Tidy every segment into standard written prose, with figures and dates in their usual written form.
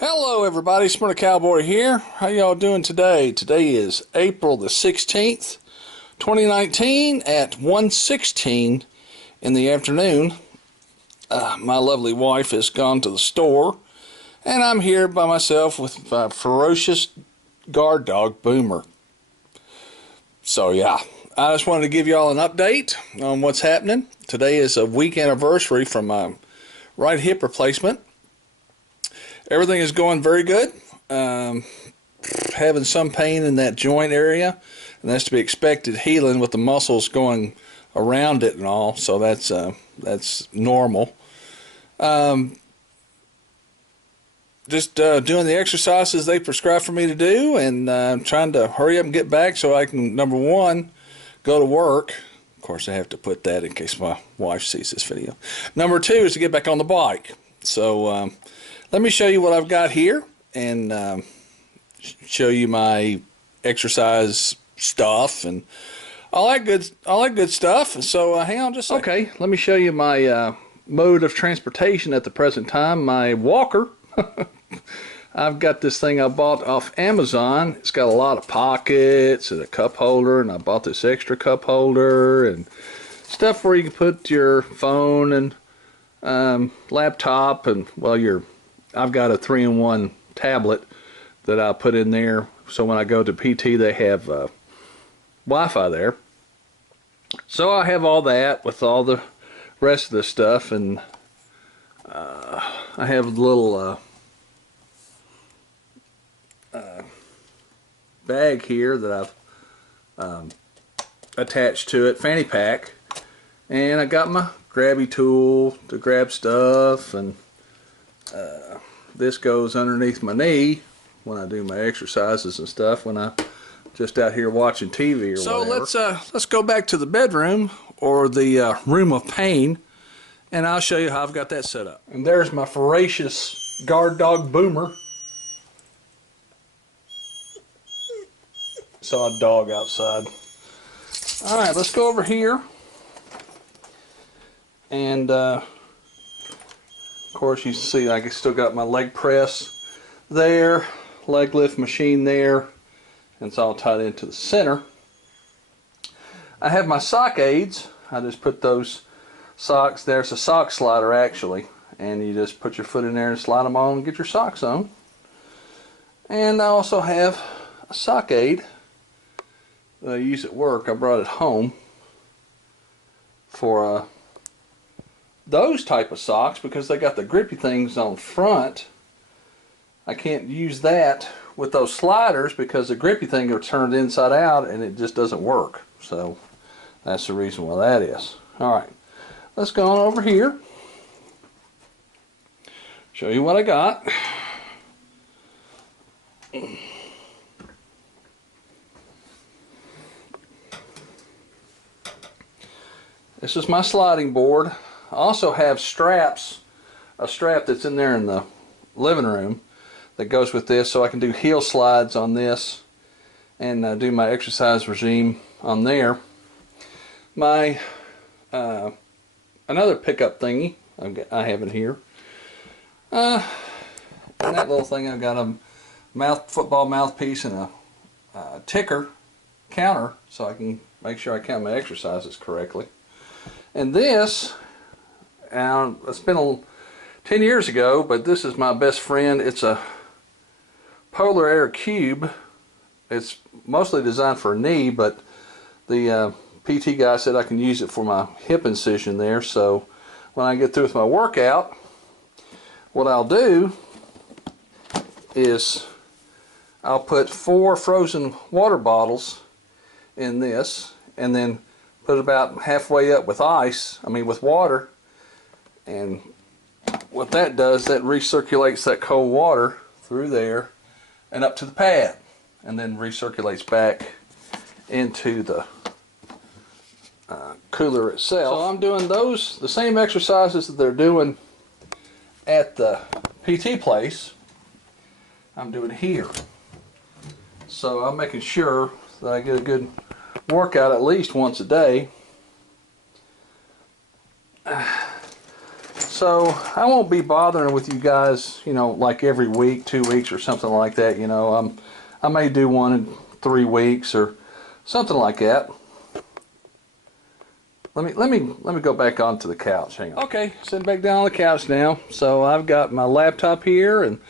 Hello everybody, Smyrna Cowboy here. How y'all doing today? Today is April the 16th, 2019 at 1:16 in the afternoon. My lovely wife has gone to the store and I'm here by myself with my ferocious guard dog, Boomer. So yeah, I just wanted to give y'all an update on what's happening. Today is a week anniversary from my right hip replacement. Everything is going very good. Having some pain in that joint area, and that's to be expected, healing with the muscles going around it and all, so that's normal. Just doing the exercises they prescribed for me to do, and trying to hurry up and get back so I can, number one, go to work. Of course, I have to put that in case my wife sees this video. Number two is to get back on the bike. So let me show you what I've got here and show you my exercise stuff and all that good stuff. So hang on just a second. Okay, let me show you my mode of transportation at the present time. My walker. I've got this thing I bought off Amazon. It's got a lot of pockets and a cup holder, and I bought this extra cup holder and stuff where you can put your phone and laptop and, well, I've got a 3-in-1 tablet that I put in there, so when I go to PT they have Wi-Fi there. So I have all that with all the rest of the stuff, and I have a little bag here that I've attached to it, fanny pack, and I got my grabby tool to grab stuff, and this goes underneath my knee when I do my exercises and stuff, when I'm just out here watching TV or whatever. So let's go back to the bedroom, or the room of pain, and I'll show you how I've got that set up. And there's my ferocious guard dog, Boomer. Saw a dog outside. Alright, let's go over here. And of course you see I still got my leg press there, leg lift machine there, and it's all tied into the center. I have my sock aids. I just put those socks, there's a sock slider actually, and you just put your foot in there and slide them on and get your socks on. And I also have a sock aid that I use at work. I brought it home for those type of socks because they got the grippy things on front. I can't use that with those sliders because the grippy thing are turned inside out and it just doesn't work. So that's the reason why that is. Alright, let's go on over here, show you what I got. This is my sliding board. I also have straps, a strap that's in there in the living room that goes with this, so I can do heel slides on this and do my exercise regime on there. My another pickup thingy I have in here. And that little thing, I've got a football mouthpiece and a ticker counter, so I can make sure I count my exercises correctly. And this, it's been 10 years ago, but this is my best friend. It's a Polar Air Cube. It's mostly designed for a knee, but the PT guy said I can use it for my hip incision there. So when I get through with my workout, what I'll do is I'll put 4 frozen water bottles in this, and then put it about halfway up with with water, and what that does, that recirculates that cold water through there and up to the pad, and then recirculates back into the cooler itself. So I'm doing the same exercises that they're doing at the PT place, I'm doing here. So I'm making sure that I get a good workout at least once a day. So I won't be bothering with you guys, you know, like every week, 2 weeks or something like that. You know, I may do one in 3 weeks or something like that. Let me go back onto the couch. Hang on. Okay, sitting back down on the couch now. So I've got my laptop here and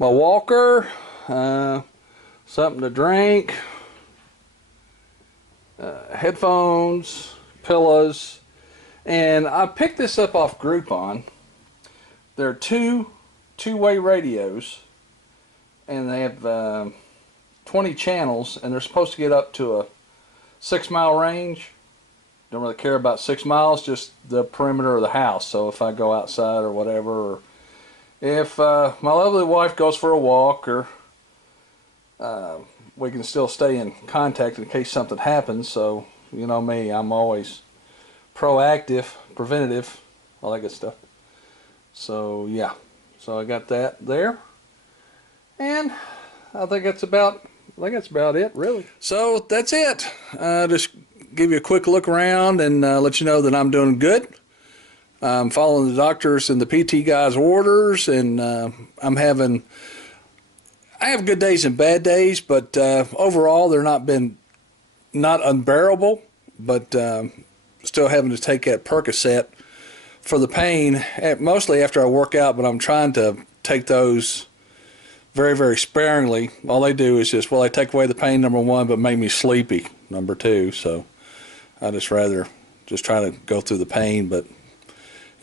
my walker, something to drink, headphones, pillows, and I picked this up off Groupon. There are two-way radios, and they have 20 channels, and they're supposed to get up to a 6-mile range. Don't really care about 6 miles, just the perimeter of the house. So if I go outside or whatever, or if my lovely wife goes for a walk, or we can still stay in contact in case something happens. So you know me, I'm always proactive, preventative, all that good stuff. So yeah, so I got that there, and I think that's about it, really. So that's it. Just give you a quick look around and let you know that I'm doing good. I'm following the doctors and the PT guys' orders, and I have good days and bad days, but overall they're not unbearable, but still having to take that Percocet for the pain, mostly after I work out, but I'm trying to take those very, very sparingly. All they do is just, well, they take away the pain, number one, but make me sleepy, number two. So I just rather just try to go through the pain. But,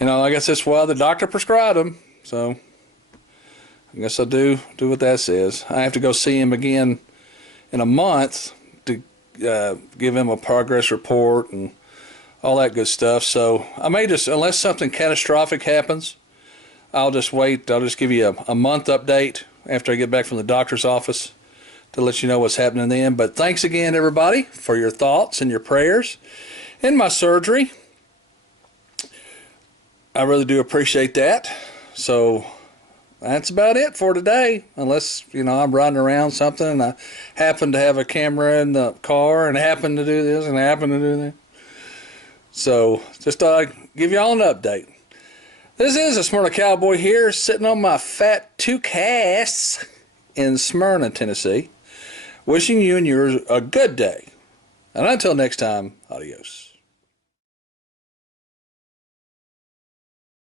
you know, I guess that's why the doctor prescribed them. So I guess I'll do what that says. I have to go see him again in a month to give him a progress report and all that good stuff. So I may just, unless something catastrophic happens, I'll just wait. I'll just give you a month update after I get back from the doctor's office to let you know what's happening then. But thanks again, everybody, for your thoughts and your prayers in my surgery. I really do appreciate that. So that's about it for today, unless, you know, I'm riding around something and I happen to have a camera in the car and happen to do this and happen to do that. So just thought I'd give y'all an update. This is a Smyrna Cowboy here, sitting on my fat 2 in Smyrna, Tennessee, wishing you and yours a good day. And until next time, adios.